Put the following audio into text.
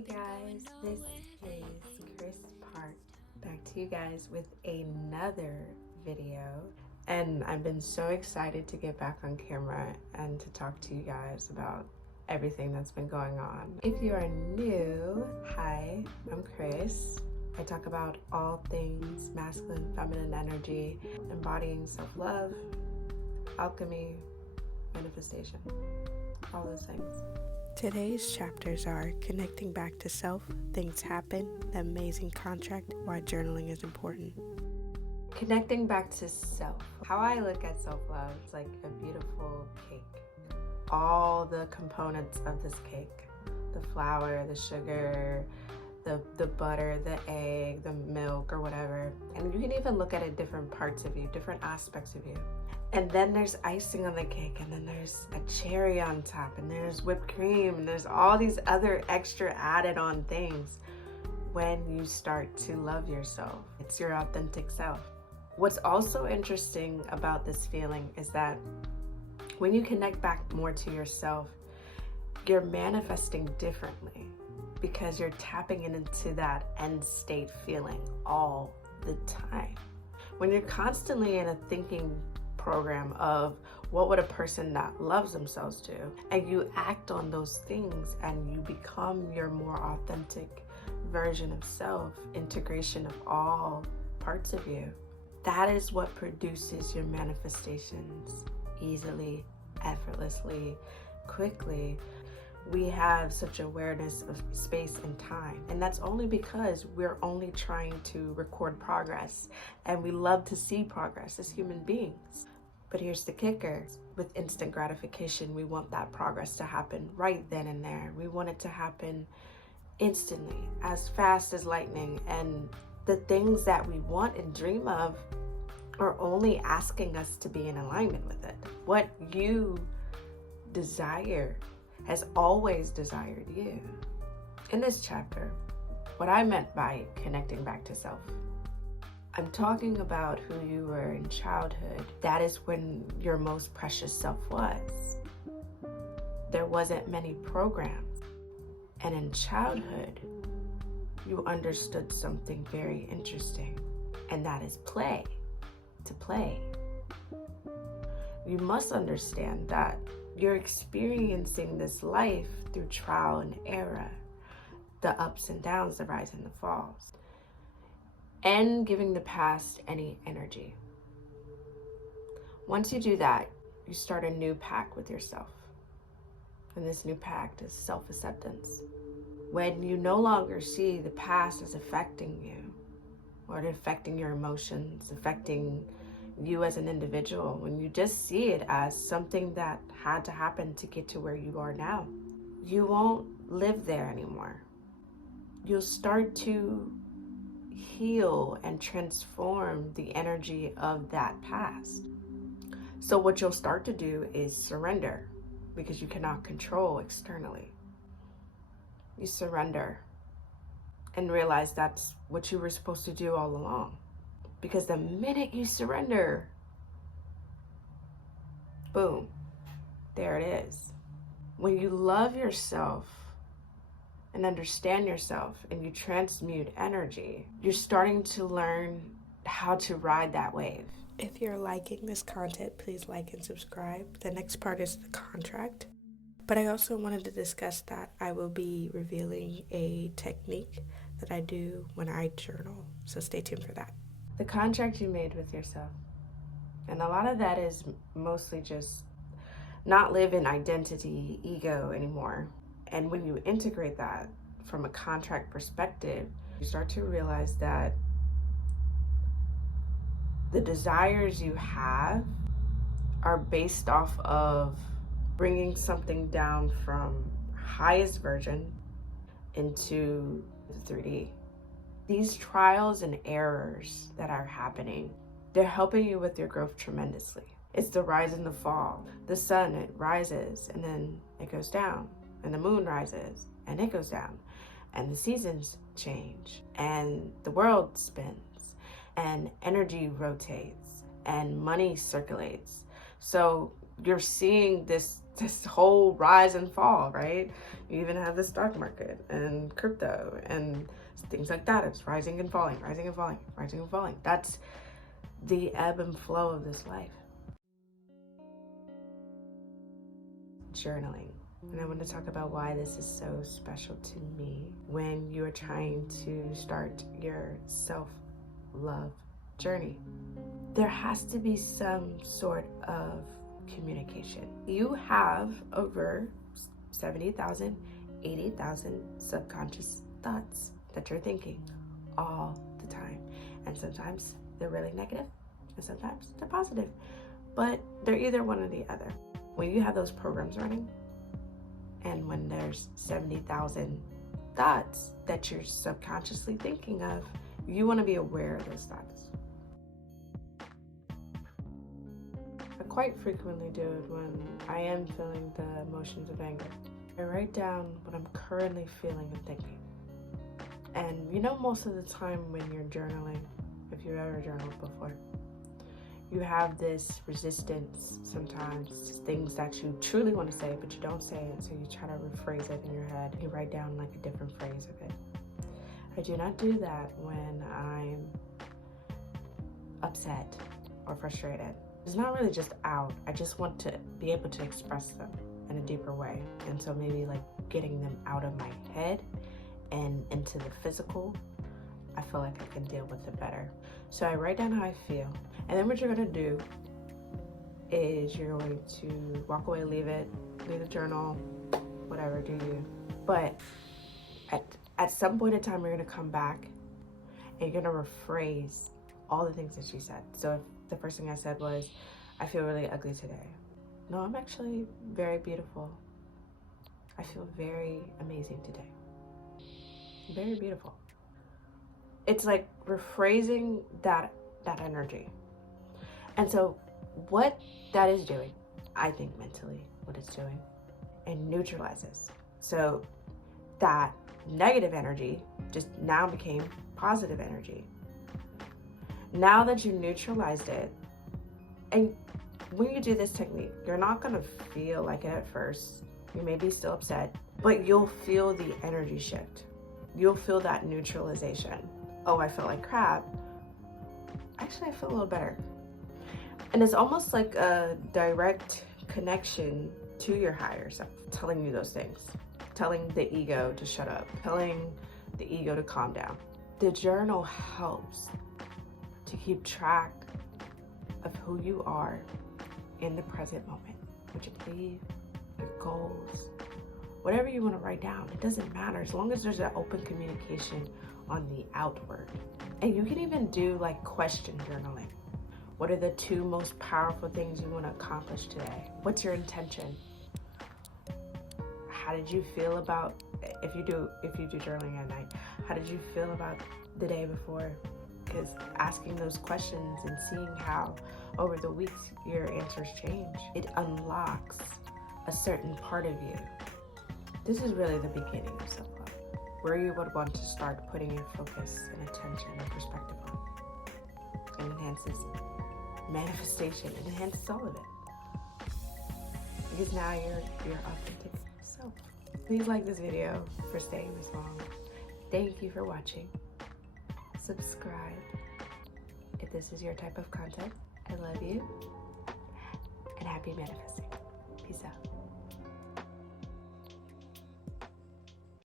Hey guys, this is Chris Park back to you guys with another video, and I've been so excited to get back on camera and to talk to you guys about everything that's been going on. If you are new, hi, I'm Chris. I talk about all things masculine, feminine energy, embodying self-love, alchemy, manifestation, all those things. Today's chapters are connecting back to self, things happen, the amazing contract, why journaling is important. Connecting back to self. How I look at self-love is like a beautiful cake. All the components of this cake, the flour, the sugar, the butter, the egg, the milk, or whatever. And you can even look at it different parts of you, different aspects of you. And then there's icing on the cake, and then there's a cherry on top, and there's whipped cream, and there's all these other extra added on things when you start to love yourself. It's your authentic self. What's also interesting about this feeling is that when you connect back more to yourself, you're manifesting differently because you're tapping into that end state feeling all the time. When you're constantly in a thinking program of what would a person that loves themselves do, and you act on those things and you become your more authentic version of self, integration of all parts of you, that is what produces your manifestations easily, effortlessly, quickly. We have such awareness of space and time, and that's only because we're only trying to record progress, and we love to see progress as human beings. But here's the kicker: with instant gratification, we want that progress to happen right then and there. We want it to happen instantly, as fast as lightning, and the things that we want and dream of are only asking us to be in alignment with it. What you desire has always desired you. In this chapter, what I meant by connecting back to self, I'm talking about who you were in childhood. That is when your most precious self was. There wasn't many programs. And in childhood, you understood something very interesting, and that is play. To play. You must understand that you're experiencing this life through trial and error, the ups and downs, the rise and the falls, and giving the past any energy. Once you do that, you start a new pact with yourself. And this new pact is self-acceptance. When you no longer see the past as affecting you, or affecting your emotions, affecting you as an individual, when you just see it as something that had to happen to get to where you are now, you won't live there anymore. You'll start to heal and transform the energy of that past. So what you'll start to do is surrender, because you cannot control externally. You surrender and realize that's what you were supposed to do all along. Because the minute you surrender, boom, there it is. When you love yourself and understand yourself and you transmute energy, you're starting to learn how to ride that wave. If you're liking this content, please like and subscribe. The next part is the contract. But I also wanted to discuss that I will be revealing a technique that I do when I journal. So stay tuned for that. The contract you made with yourself. And a lot of that is mostly just not live in identity, ego anymore. And when you integrate that from a contract perspective, you start to realize that the desires you have are based off of bringing something down from highest version into the 3D. These trials and errors that are happening, they're helping you with your growth tremendously. It's the rise and the fall. The sun, it rises and then it goes down, and the moon rises and it goes down, and the seasons change, and the world spins, and energy rotates, and money circulates. So you're seeing this this whole rise and fall, right? You even have the stock market and crypto and things like that. It's rising and falling, rising and falling, rising and falling. That's the ebb and flow of this life. Journaling. And I want to talk about why this is so special to me when you are trying to start your self-love journey. There has to be some sort of communication. You have over 70,000, 80,000 subconscious thoughts that you're thinking all the time. And sometimes they're really negative and sometimes they're positive, but they're either one or the other. When you have those programs running, and when there's 70,000 thoughts that you're subconsciously thinking of, you want to be aware of those thoughts. I quite frequently do it when I am feeling the emotions of anger. I write down what I'm currently feeling and thinking. And you know, most of the time when you're journaling, if you've ever journaled before, you have this resistance sometimes to things that you truly want to say, but you don't say it, so you try to rephrase it in your head. You write down like a different phrase of it. I do not do that when I'm upset or frustrated. It's not really just out. I just want to be able to express them in a deeper way. And so maybe like getting them out of my head and into the physical, I feel like I can deal with it better. So I write down how I feel. And then what you're gonna do is you're going to walk away, leave the journal, whatever, do you. But at some point in time, you're gonna come back and you're gonna rephrase all the things that you said. So if the first thing I said was, I feel really ugly today. No, I'm actually very beautiful. I feel very amazing today. Very beautiful. It's like rephrasing that energy. And so what that is doing, I think mentally, what it's doing, it neutralizes. So that negative energy just now became positive energy. Now that you neutralized it, and when you do this technique, you're not gonna feel like it at first. You may be still upset, but you'll feel the energy shift. You'll feel that neutralization. Oh, I feel like crap. Actually, I feel a little better. And it's almost like a direct connection to your higher self, telling you those things, telling the ego to shut up, telling the ego to calm down. The journal helps to keep track of who you are in the present moment, what you believe, your goals, whatever you want to write down. It doesn't matter as long as there's an open communication on the outward. And you can even do like question journaling. What are the 2 most powerful things you want to accomplish today? What's your intention? How did you feel about, if you do journaling at night, how did you feel about the day before? Because asking those questions and seeing how over the weeks your answers change, it unlocks a certain part of you. This is really the beginning of self-love, where you would want to start putting your focus and attention and perspective on. It enhances manifestation. It enhances all of it. Because now you're authentic self. Please like this video for staying this long. Thank you for watching. Subscribe if this is your type of content. I love you and happy manifesting. Peace out.